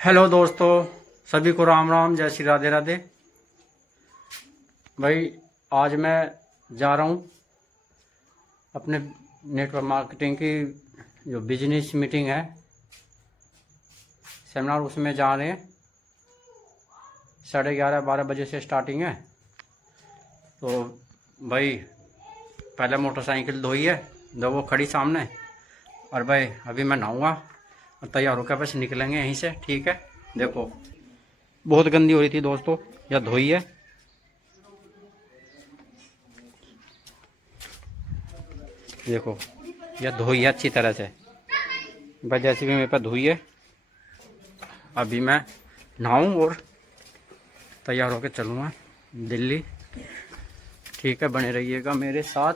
Hello दोस्तों, सभी को राम राम, जय श्री राधे राधे। भाई आज मैं जा रहा हूँ अपने नेटवर्क मार्केटिंग की जो बिजनेस मीटिंग है, सेमिनार, उसमें जा रहे हैं। 11:30-12 बजे से स्टार्टिंग है। तो भाई पहले मोटरसाइकिल धोई है, दो वो खड़ी सामने। और भाई अभी मैं नहाऊंगा और तैयार होकर बस निकलेंगे यहीं से। ठीक है, देखो बहुत गंदी हो रही थी दोस्तों, यह धोई है। देखो यह धोई है अच्छी तरह से। भाई जैसे भी मेरे पास धोई है, अभी मैं नहाऊं और तैयार होकर चलूँगा दिल्ली। ठीक है, बने रहिएगा मेरे साथ।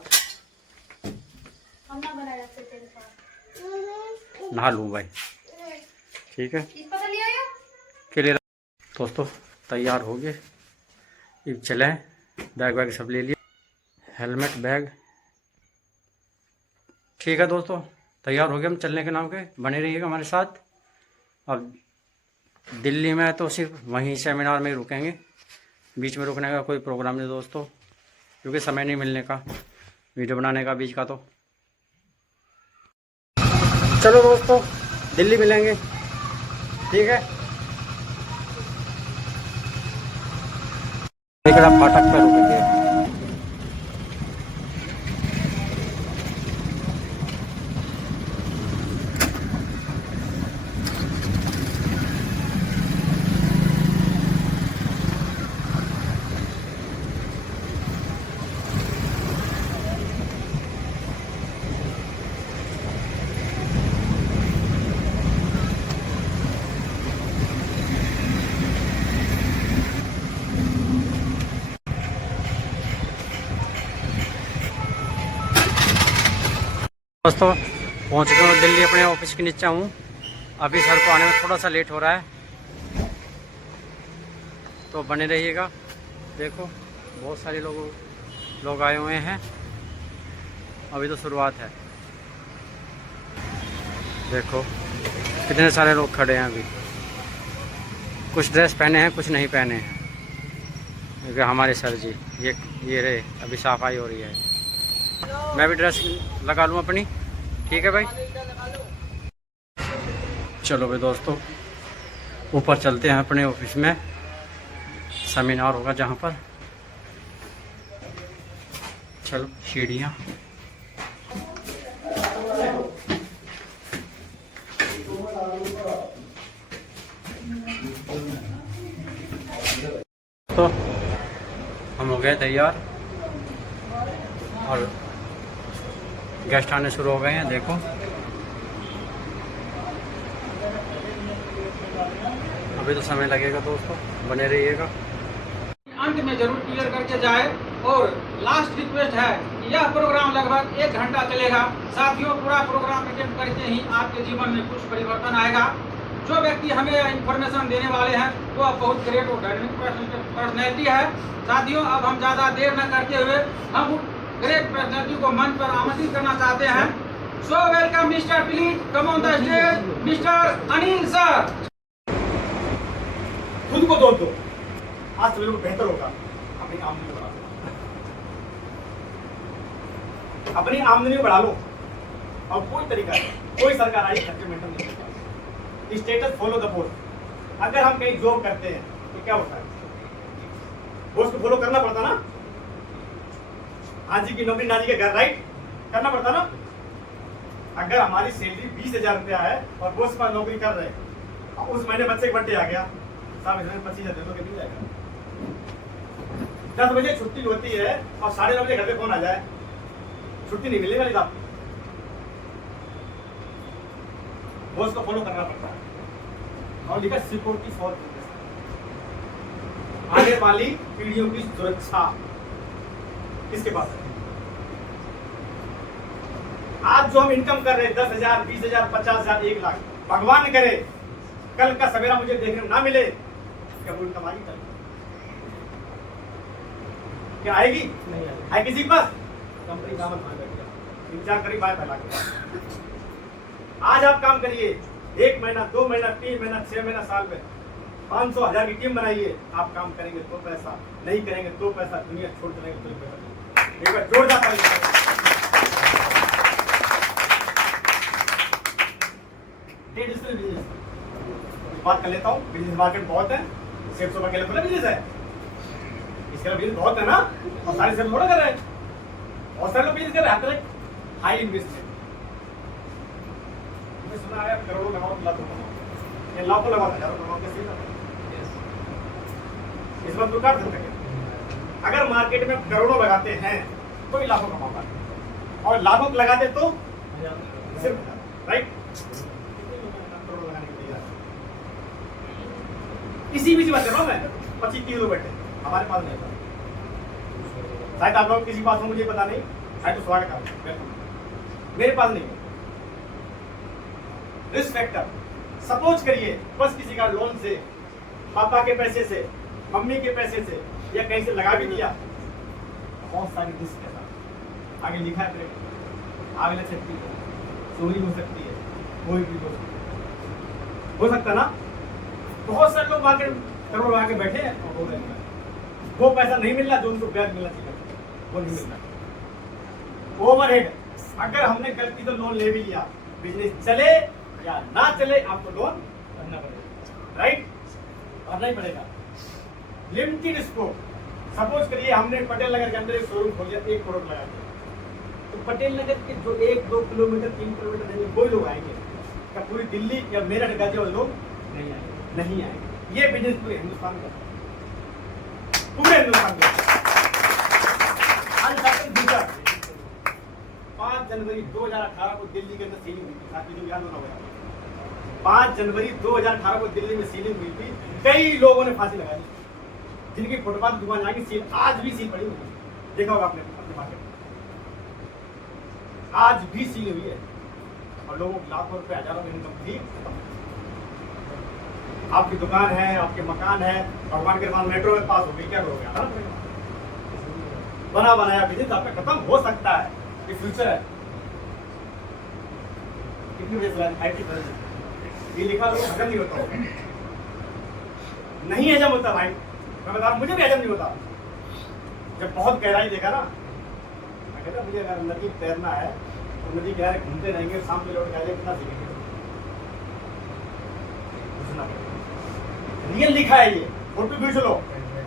नहा लूँ भाई, ठीक है। क्लियर दोस्तों, तैयार हो गए, अब चले। बैग वैग सब ले लिए, हेलमेट बैग। ठीक है दोस्तों, तैयार हो गए हम चलने के नाम के। बने रहिएगा हमारे साथ। अब दिल्ली में तो सिर्फ वहीं सेमिनार में ही रुकेंगे, बीच में रुकने का कोई प्रोग्राम नहीं दोस्तों, क्योंकि समय नहीं मिलने का वीडियो बनाने का बीच का। तो चलो दोस्तों, दिल्ली मिलेंगे, ठीक है। फाटक पर रुकेंगे। दोस्तों पहुंच गए हूँ दिल्ली, अपने ऑफिस के नीचे हूँ। अभी सर को आने में थोड़ा सा लेट हो रहा है, तो बने रहिएगा। देखो बहुत सारे लोग आए हुए हैं, अभी तो शुरुआत है। देखो कितने सारे लोग खड़े हैं। अभी कुछ ड्रेस पहने हैं, कुछ नहीं पहने हैं, क्योंकि हमारे सर जी ये रहे, अभी सफाई हो रही है। मैं भी ड्रेस लगा लूँ अपनी, ठीक है भाई। चलो भाई दोस्तों, ऊपर चलते हैं अपने ऑफिस में। सेमिनार होगा जहाँ पर। चलो सीढ़ियाँ। तो हम हो गए तैयार और गेस्ट आने शुरू हो गए हैं। देखो अभी तो समय लगेगा दोस्तों, बने रहिएगा। अंत में जरूर क्लियर करके जाए। और लास्ट रिक्वेस्ट है, यह प्रोग्राम लगभग 1 घंटा चलेगा। साथियों, पूरा प्रोग्राम अटेंड करके ही आपके जीवन में कुछ परिवर्तन आएगा। जो व्यक्ति हमें इंफॉर्मेशन देने वाले हैं वो बहुत ग्रेट और डायनेमिक पर्सनैलिटी है। साथियों, अब हम ज़्यादा देर न करते हुए हम ग्रेट पर्सनैलिटी को मंच पर आमंत्रित करना चाहते हैं। So welcome mister, please come on the stage, mister Anil sir. खुद को दोष दो, आज सभी को बेहतर होगा। अपनी आमदनी बढ़ा लो, अपनी आमदनी बढ़ा लो। और कोई तरीका नहीं, कोई सरकार आई खर्चे मेंटेन नहीं करता। Status follow the post. अगर हम कहीं जॉब करते हैं तो क्या होता है, बॉस को फॉलो करना पड़ता ना। हाजी की नौकरी नाजी के घर, राइट, करना पड़ता ना। अगर हमारी सैलरी 20,000 रुपया है और बॉस पर नौकरी कर रहे हैं, और उस महीने बच्चे का बर्थडे आ गया, साहब इसमें 25,000 दे दो, कितनी जाएगा। 10 बजे छुट्टी होती है और 9:30 बजे घर पे फोन आ जाए, छुट्टी नहीं मिलने वाली साहब। बॉस को फॉलो करना पड़ता है। और लिखा सिक्योरिटी फॉर आने वाली पीढ़ियों की सुरक्षा किसके पास है। आज जो हम इनकम कर रहे हैं 10,000, 20,000, 50,000, 1 लाख, भगवान करे कल का सवेरा मुझे देखने को ना मिले, क्या वो इनकम आएगी? कल क्या आएगी? नहीं आएगी। है किसी के पास? कंपनी का इंतजार करी, बाय फैला के। आज आप काम करिए, 1 महीना, 2 महीना, 3 महीना, 6 महीना, साल में 500, 1000 की टीम बनाइए। आप काम करेंगे तो पैसा, नहीं करेंगे तो पैसा, दुनिया छोड़ चलेंगे तो पैसा नहीं। एक बार जोरदार ताली। डिजिटल बिजनेस बात कर लेता हूँ। बिजनेस मार्केट बहुत है, सेब सोबा के लिए थोड़ा बिजनेस है, इसका बिजनेस बहुत है ना, और सारे सेब थोड़ा कर रहे हैं, और सारे लोग बिजनेस कर रहे हैं। हाई इन्वेस्टमेंट सुना है, करोड़ों लगाओ, लाखों लगाओ, ये लाखों लगाओ, हजारों लगाओ, कैसे इस बात को काट सकते हैं। अगर मार्केट में करोड़ों लगाते हैं तो भी लाखों कमाओगा, और लाखों लगाते तो सिर्फ राइट करोड़ों लगाने के लिए। इसी बीच बात कर रहा हूँ मैं। 25-30 लोग बैठे, हमारे पास नहीं था, शायद आप लोग किसी पास हो मुझे पता नहीं, शायद तो स्वागत है, मेरे पास नहीं है। रिस्क फैक्टर, सपोज करिए बस किसी का लोन से, पापा के पैसे से, मम्मी के पैसे से, या कहीं से लगा भी दिया, बहुत सारी रिस्क के साथ आगे लिखा है, आगे लग सकती है, चोरी हो सकती है, कोई भी हो सकता ना। बहुत सारे लोग आके करोड़ लगा के बैठे हैं और हो रहे हैं, वो पैसा नहीं मिल रहा जो उनको ब्याज मिलना चाहिए, वो नहीं मिल रहा। ओवरहेड, अगर हमने गलती से लोन ले भी लिया, बिजनेस चले या ना चले, आपको लोन भरना पड़ेगा, राइट, भरना ही पड़ेगा। लिमिटेड स्कोप, सपोज करिए हमने पटेल नगर के अंदर एक शोरूम खोल दिया, 1 करोड़ लगा दिया, तो पटेल नगर के जो 1-2 किलोमीटर 3 किलोमीटर नहीं, वही लोग आएंगे, क्या पूरी दिल्ली या मेरठ गाजी वाले लोग नहीं आएंगे? नहीं आएंगे। ये बिजनेस पूरे हिंदुस्तान का, पूरे हिंदुस्तान का। 5 जनवरी 2018 को दिल्ली के अंदर सीलिंग हुई थी, साथी जो याद होना, 5 जनवरी 2018 को दिल्ली में सीलिंग हुई थी। कई लोगों ने फांसी लगा दी, जिनकी फुटपाथ दुकान आएगी, सील आज भी सील पड़ी हुई है, देखा होगा आपने अपने मार्केट में, आज भी सील हुई है, और लोगों को लाखों रुपए, हजारों में इनकम थी। आपकी दुकान है, आपके मकान है, भगवान के बाद मेट्रो में पास हो गई, क्या करोगे? बना बनाया बिजनेस आपका खत्म हो सकता है, ये फ्यूचर है। कितनी बजे ये लिखा लोग हजम नहीं होता, नहीं हजम होता भाई, मैं बता रहा हूं, मुझे भी हजम नहीं होता। जब बहुत गहराई देखा ना, मैं कहता मुझे अगर नदी तैरना है तो नदी किनारे घूमते रहेंगे, शाम को लौट के आएंगे, कितना सीखेंगे? रियल लिखा है ये, फोटो खींच लो,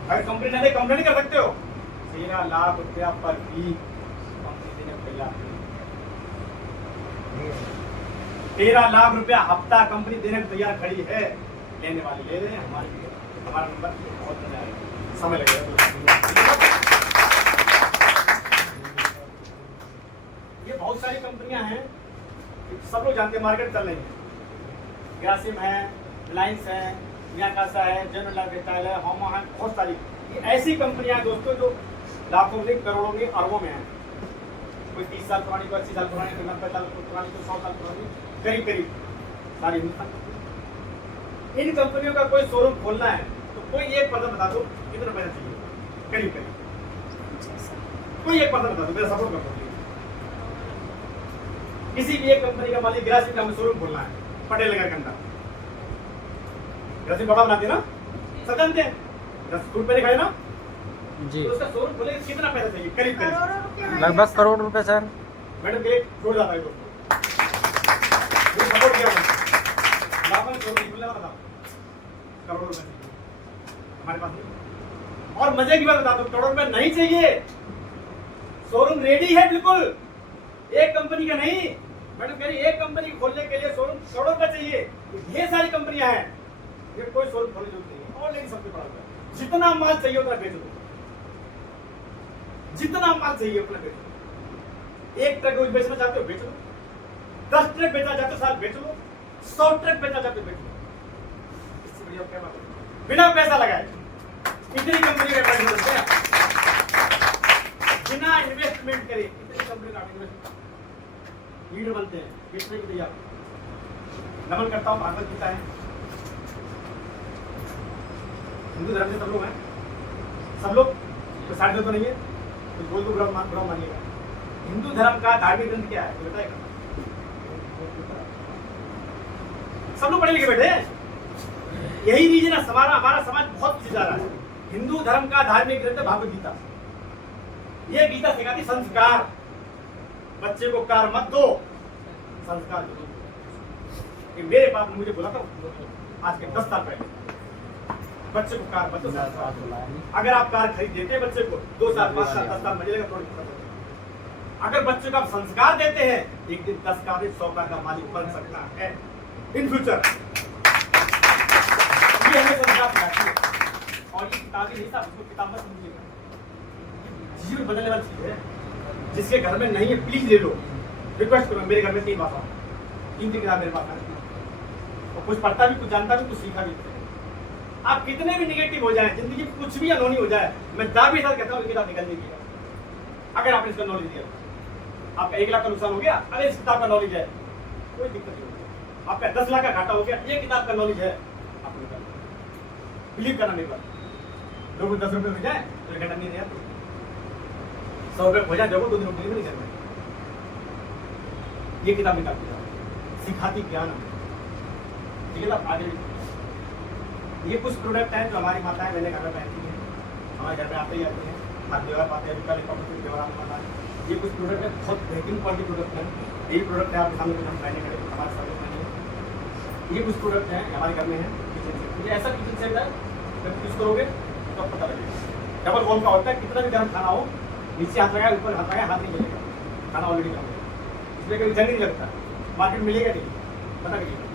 अगर कंपनी नहीं कंप्लेन कर सकते हो। 13 लाख रुपया पर वीक कंपनी देने को तैयार, 13 लाख रुपया हफ्ता कंपनी देने को तैयार खड़ी है। लेने वाले ले रहे हैं, हमारा नंबर बहुत मजा आएगा, समय लगेगा। ये बहुत सारी कंपनियां हैं, सब लोग जानते हैं, मार्केट चल रही है, ग्रासिम है, रिलायंस है, मियाकासा है, जनरल लाइफ है, होमा है, बहुत सारी। ये ऐसी कंपनियां दोस्तों जो लाखों में, करोड़ों में, अरबों में है। कोई 30 साल पुरानी, कोई 80 साल पुरानी, कोई 90 साल पुरानी, कोई 100 साल पुरानी, करीब करीब सारी हिंदुस्तान। इन कंपनियों का कोई शोरूम खोलना है तो कोई एक पर्सन बता दो कितना पैसा चाहिए, करीब करीब कोई एक पर्सन बता दो, मेरा सपोर्ट कर दो। किसी भी एक कंपनी का मालिक ग्रासिम का हमें शोरूम खोलना है पटेल नगर के अंदर, ग्रासिम बड़ा बनाते ना, सब जानते हैं, 10 फुट पे खड़े ना जी, तो उसका शोरूम खोले कितना पैसा चाहिए, करीब करीब लगभग करोड़ रुपए सर। मैडम के लिए जोड़ जाता है दोस्तों, सपोर्ट किया लाखों में शोरूम खुलने वाला था, करोड़ों रुपए हमारे पास नहीं। और मजे की बात बता दो, करोड़ रुपए नहीं चाहिए, शोरूम रेडी है बिल्कुल, एक कंपनी का नहीं। मैडम कह रही एक कंपनी खोलने के लिए शोरूम करोड़ों रुपए चाहिए, ढेर सारी कंपनियां हैं, ये कोई शोरूम खोलने जरूरत नहीं है। ऑनलाइन सबसे बड़ा है, जितना माल चाहिए उतना बेच दो, जितना माल चाहिए उतना बेच दो। 1 ट्रक रोज बेचना चाहते हो बेच लो, 10 ट्रक बेचना चाहते हो साल बेच लो, 100 ट्रक बेचना चाहते हो बेच लो। इससे बढ़िया क्या बात है, बिना पैसा लगाए इतनी कंपनी का पैसा मिलते हैं, बिना इन्वेस्टमेंट करे इतनी कंपनी का इन्वेस्टमेंट लीडर बनते हैं, बेचने के लिए। नमन करता हूँ, भागवत गीता है, हिंदू धर्म से सब लोग हैं, सब लोग तो साढ़े तो नहीं है, तो बोल को बुरा मानिएगा। हिंदू धर्म का धार्मिक ग्रंथ क्या है बताएगा? सब लोग पढ़े लिखे बैठे हैं। यही रीजन है, हमारा समाज बहुत पीछे जा रहा है। हिंदू धर्म का धार्मिक ग्रंथ है भागवत गीता। ये गीता सिखाती संस्कार। बच्चे को कार मत दो, संस्कार दो। कि मेरे बाप ने मुझे बोला था आज के 10 साल पहले, बच्चे को कार मत दो। अगर आप कार खरीद देते बच्चे को 2 साल 5 साल 10 साल में मिलेगा थोड़ी। अगर बच्चे को आप संस्कार देते हैं, एक दिन 10 कार 100 कार का मालिक बन सकता है इन फ्यूचर। ये हमें संस्कार सिखाती है। और ये किताबें नहीं था, उसको किताब मत समझिएगा, जीवन बदलने वाली चीज है। जिसके घर में नहीं है प्लीज ले लो, रिक्वेस्ट करो। मेरे घर में 3 भाषा, 3 किताब मेरे पास है, और कुछ पढ़ता भी, कुछ जानता भी, कुछ सीखा भी। आप कितने भी निगेटिव हो जाए, जिंदगी में कुछ भी अनहोनी हो जाए, मैं दावे साथ कहता हूँ किताब निकलने की। अगर आपने इसका नॉलेज दिया, आपका 1 लाख का नुकसान हो गया, अगर इस किताब का नॉलेज है कोई दिक्कत नहीं होगी। आपका 10 लाख का घाटा हो गया, ये किताब का नॉलेज है, आप निकल बिलीव करना मेरे बात। लोगों को 10 रुपये हो जाए तो 1 घंटा नहीं रहते, 100 रुपये हो जाए जब 2 दिन नहीं करते। ये किताब निकालती है, सिखाती ज्ञान। ठीक है ना। आगे ये कुछ प्रोडक्ट हैं जो हमारी माताएं मैंने घर में पहनती हैं, हमारे घर में आते ही आते हैं, हाथ व्यवहार पाते हैं, व्यवहार माता है। ये कुछ प्रोडक्ट है, बहुत बेहतरीन क्वालिटी प्रोडक्ट है। यही प्रोडक्ट है आपके सामने कुछ हम पहने खड़े हमारे सामने पहने। ये कुछ प्रोडक्ट हैं हमारे घर में है किचन सेट। ये ऐसा किचन सेट है, जब यूज करोगे तो पता लगेगा। डबल वॉल का होता है, कितना भी गर्म खाना हो, नीचे हाथ लगाया, ऊपर हाथ लगाया, हाथ नहीं जलेगा, खाना ऑलरेडी गर्म है, इसमें कभी जंग नहीं लगता। मार्केट मिलेगा नहीं, पता करिएगा।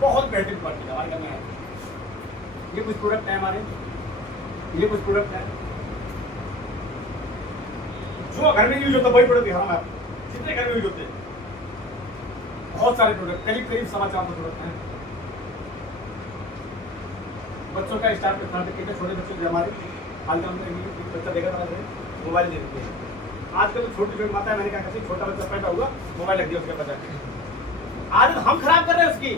बहुत बेहतरीन क्वालिटी हमारे घर में है। ये कुछ प्रोडक्ट है हमारे, ये कुछ प्रोडक्ट है जो घर में यूज होता है, वही प्रोडक्ट दिखा रहा हूं मैं आपको। जितने घर में यूज होते हैं बहुत सारे प्रोडक्ट, करीब 4.5 प्रोडक्ट हैं। बच्चों का स्टार्ट कितने छोटे बच्चे जो हमारे हालचाल में बच्चा देखा था मोबाइल दे देते हैं। आजकल तो छोटी छोटी माता है, मैंने क्या करती, छोटा बच्चा पैदा हुआ मोबाइल लग दिया उसके बच्चा। आदत हम खराब कर रहे हैं उसकी।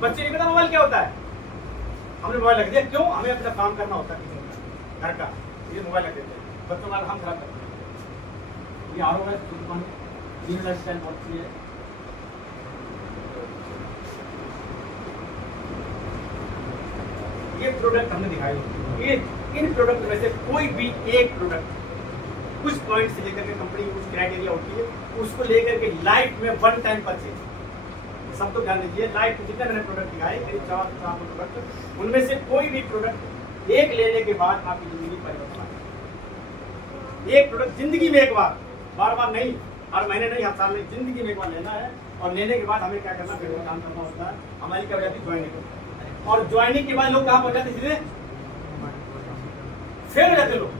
बच्चे नहीं पता मोबाइल क्या होता है, हमने मोबाइल लग दिया। क्यों? हमें अपना काम करना होता है किचन का, घर का, ये मोबाइल लग देते हैं बच्चों का, हम खराब करते हैं। ये आर ओ है, ये लाइफस्टाइल बहुत अच्छी है। ये प्रोडक्ट हमने दिखाई, ये इन प्रोडक्ट में से कोई भी एक प्रोडक्ट कुछ पॉइंट से लेकर के कंपनी कुछ क्राइटेरिया होती है, उसको लेकर के लाइफ में 1 टाइम परचेज। सब तो ध्यान दीजिए, लाइफ में जितने मैंने प्रोडक्ट दिखाए, करीब 4 प्रोडक्ट, उनमें से कोई भी प्रोडक्ट एक लेने के बाद आपकी जिंदगी परिवर्तन आएगी। एक प्रोडक्ट जिंदगी में एक बार, बार बार नहीं, हर महीने नहीं, हर साल नहीं, जिंदगी में एक बार लेना है। और लेने के बाद हमें क्या करना, फिर काम करना होता है। हमारी क्या हो जाती है, ज्वाइनिंग। और ज्वाइनिंग के बाद लोग कहाँ पहुंच जाते, सीधे फेल हो जाते लोग।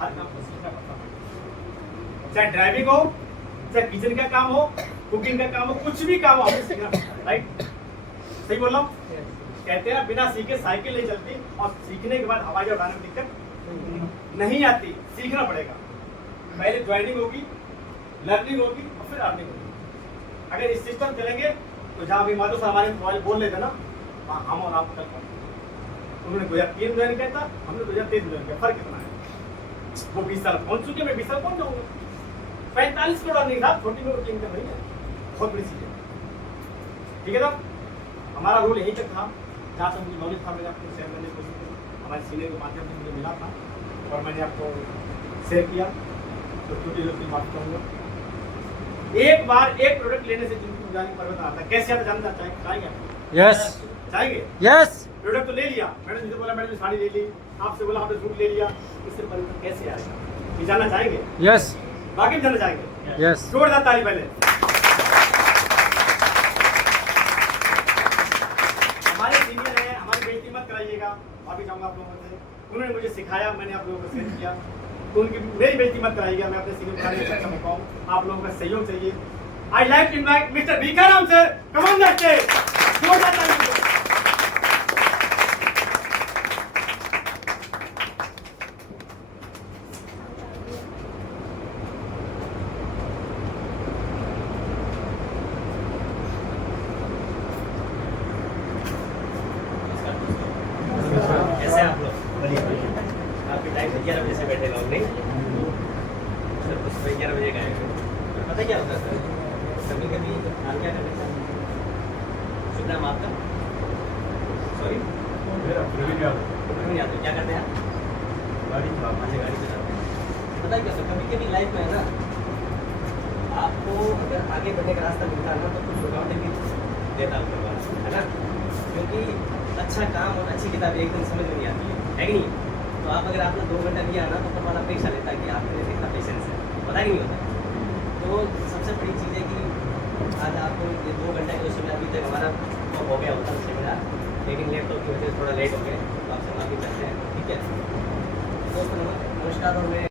हर काम को सीखना पड़ता है, चाहे ड्राइविंग हो, चाहे किचन का काम हो, कुकिंग का काम हो, कुछ भी काम हो, हमें सीखना पड़ता है। राइट? सही बोल रहा हूँ? कहते हैं बिना सीखे साइकिल नहीं चलती, और सीखने के बाद हवाई जहाज उड़ाने में दिक्कत नहीं आती। सीखना पड़ेगा, पहले ज्वाइनिंग होगी, लर्निंग होगी, और फिर अर्निंग होगी। अगर इस सिस्टम चलेंगे तो जहाँ अभी माधो साहब हमारे मोबाइल बोल लेते ना, वहाँ हम और आप कल उन्होंने 2003 ज्वाइन किया था, हमने 2023 ज्वाइन किया। फर्क कितना है? वो 20 साल पहुंच चुके, मैं 20 साल पहुंच जाऊंगा। 45 करोड़ अर्निंग था, छोटी मोटी इनकम नहीं है, बहुत बड़ी चीज है। ठीक है ना? हमारा रोल यही तक था, जहाँ से मुझे नॉलेज था मैंने आपको शेयर करने की कोशिश की। हमारे सीनियर के माध्यम से मुझे मिला था और मैंने आपको शेयर किया, तो छोटी छोटी बात कहूँगा। एक बार एक प्रोडक्ट लेने से जिंदगी में जाने परिवर्तन आता है। कैसे आप जानना चाहेंगे? यस चाहेंगे? यस। प्रोडक्ट तो ले लिया, मैंने जिसे बोला मैंने साड़ी ले ली, आपसे बोला आपने सूट ले लिया, इससे परिवर्तन कैसे आएगा, ये जानना चाहेंगे? यस बाकी भी जानना चाहेंगे? यस। जोरदार ताली पहले। हमारे सीनियर हैं, हमारी बेइज्जती मत कराइएगा। अभी जाऊंगा आप लोगों से, उन्होंने मुझे सिखाया, मैंने आप लोगों को शेयर किया, तो उनकी मेरी बेइज्जती मत कराइएगा। मैं अपने सीनियर बनाने में सक्षम हो, आप लोगों का सहयोग चाहिए। I like to invite mister Bhikharam sir, come on that stage. जोरदार ताली। कैसे आप लोग? बढ़िया बढ़िया। आपके टाइम 11 बजे से बैठे लोग नहीं सर, बस 11 बजे का आएंगे। पता क्या होता है सर, कभी कभी आप क्या करते हैं, शुभ नाम आपका? सॉरी, मेरा प्रवीण यादव, प्रवीण यादव। क्या करते हैं आप? गाड़ी चला अच्छा, गाड़ी चलाते हैं। पता है क्या, कभी कभी लाइफ में है ना, आपको अगर आगे बढ़ने का रास्ता मिलता है ना, तो कुछ रुकावटें भी देता है ऊपर वाला, है ना? क्योंकि अच्छा काम और अच्छी किताब एक दिन समझ में नहीं आती है कि नहीं? तो आप अगर आपने 2 घंटा दिया ना, तो ऊपर वाला अपेक्षा लेता है कि आपके लिए कितना पेशेंस है, पता ही नहीं होता है। तो सबसे बड़ी चीज़ है कि आज आपको ये 2 घंटे का जो समय अभी तक हमारा हो गया होता है सेमिनार, लेकिन लैपटॉप की वजह से थोड़ा लेट हो गए, तो आपसे माफी चाहते हैं, ठीक है? तो नमस्कार। और मैं